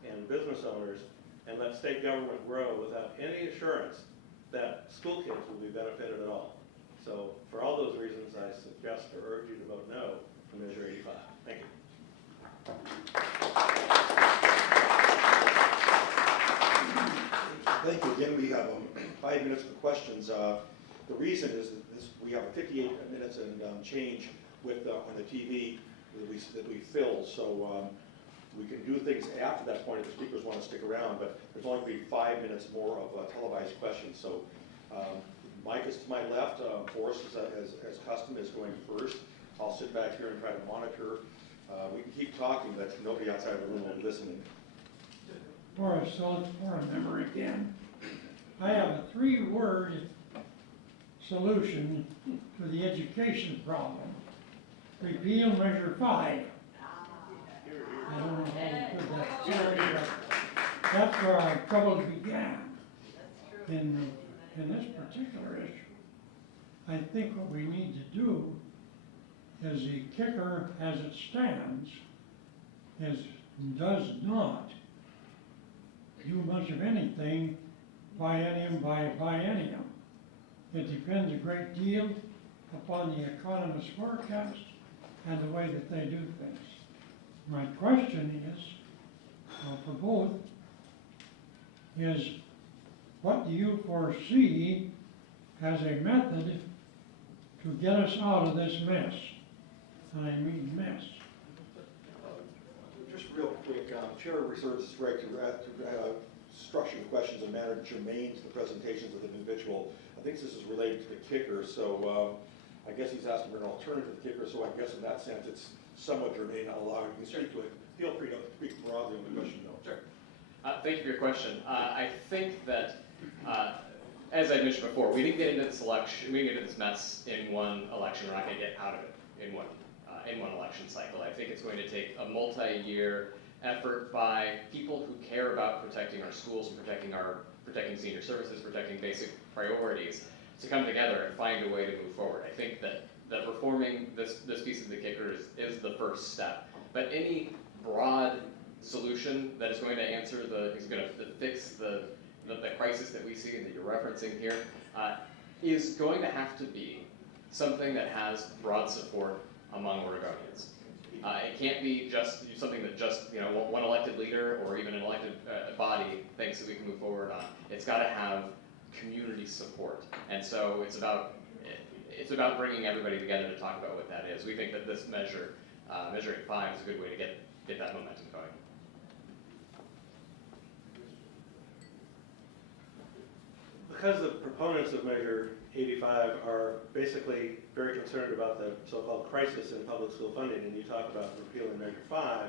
and business owners, and let state government grow without any assurance that school kids will be benefited at all. So for all those reasons, I suggest or urge you to vote no for Measure 85. Thank you. Thank you. Again, we have 5 minutes for questions. The reason is that we have 58 minutes and change with on the TV that we fill. So we can do things after that point if the speakers want to stick around, but there's only going to be 5 minutes more of televised questions. So Mike is to my left. Forrest, as custom, is going first. I'll sit back here and try to monitor. We can keep talking, but nobody outside the room will be listening. Forrest Schultz, forum member again. I have a 3-word solution to the education problem. Repeal Measure 5. I don't know how to put that clearly, but that's where our troubles began in this particular issue. I think what we need to do is the kicker as it stands does not do much of anything biennium by biennium. It depends a great deal upon the economist's forecast and the way that they do things. My question is, for both, is what do you foresee as a method to get us out of this mess? And I mean mess. Just real quick, Chair reserves his right to structure the questions in a manner germane to the presentations of the individual. I think this is related to the kicker, so I guess he's asking for an alternative kicker, so I guess in that sense it's somewhat germane. I'll allow you to speak to it. Feel free to speak broadly on the question, though. Sure. Thank you for your question. I think that, as I mentioned before, we didn't get into this election, we didn't get into this mess in one election. We're not going to get out of it in one election cycle. I think it's going to take a multi-year effort by people who care about protecting our schools and protecting senior services, protecting basic priorities, to come together and find a way to move forward. I think that reforming this piece of the kicker is the first step. But any broad solution that is going to answer is going to fix the crisis that we see and that you're referencing here is going to have to be something that has broad support among Oregonians. It can't be just something that just one elected leader or even an elected body thinks that we can move forward on. It's got to have community support, and so it's about bringing everybody together to talk about what that is. We think that this measure 5 is a good way to get that momentum going. Because the proponents of Measure 85 are basically very concerned about the so-called crisis in public school funding, and you talk about repealing Measure 5,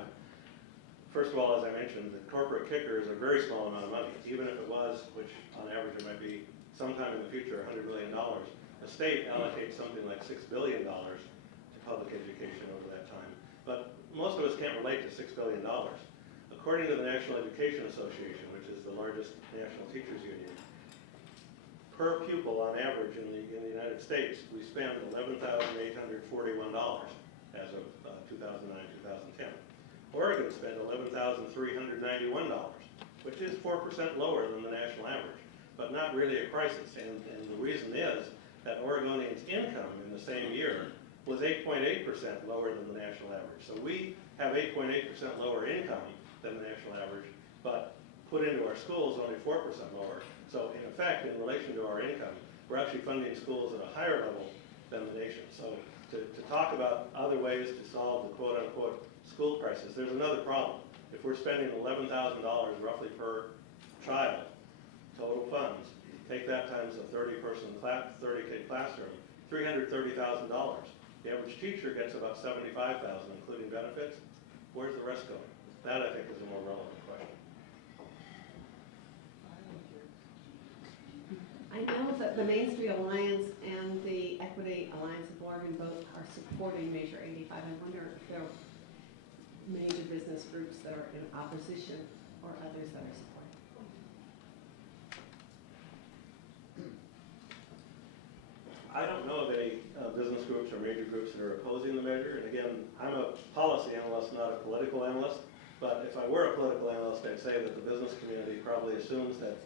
first of all, as I mentioned, the corporate kicker is a very small amount of money. Even if it was, which on average it might be sometime in the future, $100 million, the state allocates something like $6 billion to public education over that time. But most of us can't relate to $6 billion. According to the National Education Association, which is the largest national teachers union, per pupil on average in the United States, we spend $11,841 as of 2009-2010. Oregon spent $11,391, which is 4% lower than the national average, but not really a crisis. And the reason is that Oregonians' income in the same year was 8.8% lower than the national average. So we have 8.8% lower income than the national average, but put into our schools only 4% lower. So in effect, in relation to our income, we're actually funding schools at a higher level than the nation. So to talk about other ways to solve the quote-unquote school crisis, there's another problem. If we're spending $11,000 roughly per child, total funds, take that times a 30-person class, 30K classroom, $330,000. The average teacher gets about $75,000, including benefits. Where's the rest going? That, I think, is a more relevant question. I know that the Main Street Alliance and the Equity Alliance of Oregon both are supporting Measure 85. I wonder if there are major business groups that are in opposition or others that are supporting. I don't know of any business groups or major groups that are opposing the measure. And again, I'm a policy analyst, not a political analyst. But if I were a political analyst, I'd say that the business community probably assumes that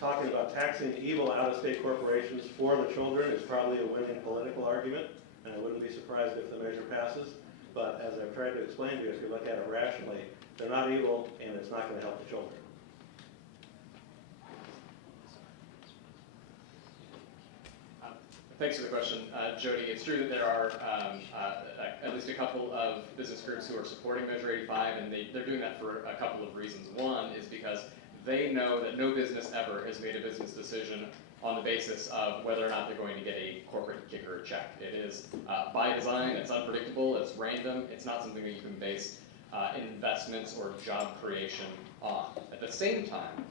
talking about taxing evil out-of-state corporations for the children is probably a winning political argument. And I wouldn't be surprised if the measure passes. But as I've tried to explain to you, if you look at it rationally, they're not evil and it's not going to help the children. Thanks for the question, Jody. It's true that there are at least a couple of business groups who are supporting Measure 85, and they're doing that for a couple of reasons. One is because they know that no business ever has made a business decision on the basis of whether or not they're going to get a corporate kicker or check. It is by design, it's unpredictable, it's random, it's not something that you can base investments or job creation on. At the same time,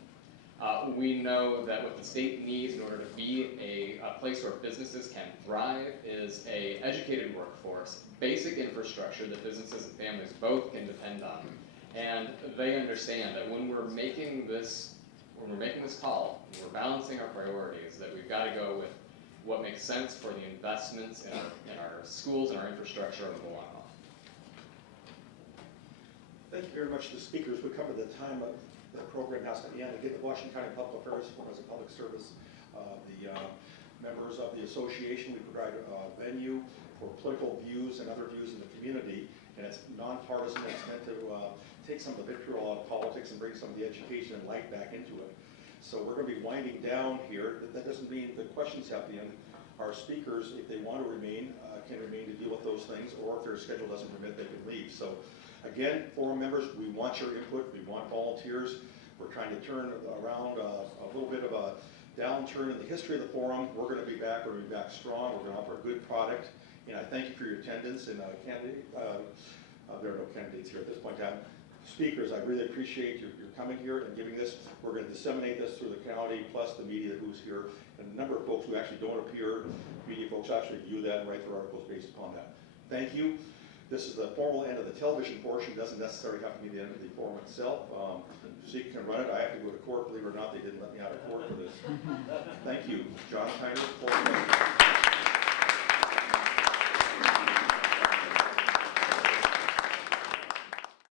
we know that what the state needs in order to be a place where businesses can thrive is an educated workforce, basic infrastructure that businesses and families both can depend on. And they understand that when we're making this call, when we're balancing our priorities, that we've got to go with what makes sense for the investments in our schools and our infrastructure over the long haul. Thank you very much to the speakers. We covered the time of the program has to end. Again, the Washington County Public Affairs Forum is a public service. The members of the association, we provide a venue for political views and other views in the community, and it's nonpartisan. It's meant to take some of the vitriol out of politics and bring some of the education and light back into it. So we're going to be winding down here. That doesn't mean the questions have to end. Our speakers, if they want to remain, can remain to deal with those things, or if their schedule doesn't permit, they can leave. So again, forum members, we want your input. We want volunteers. We're trying to turn around a little bit of a downturn in the history of the forum. We're going to be back. We're going to be back strong. We're going to offer a good product. And I thank you for your attendance. And candidate, there are no candidates here at this point in time. Speakers, I really appreciate your coming here and giving this. We're going to disseminate this through the county, plus the media who's here, and a number of folks who actually don't appear. Media folks actually view that and write their articles based upon that. Thank you. This is the formal end of the television portion. It doesn't necessarily have to be the end of the forum itself. Zeke can run it. I have to go to court. Believe it or not, they didn't let me out of court for this. Thank you. John Tyner, forum.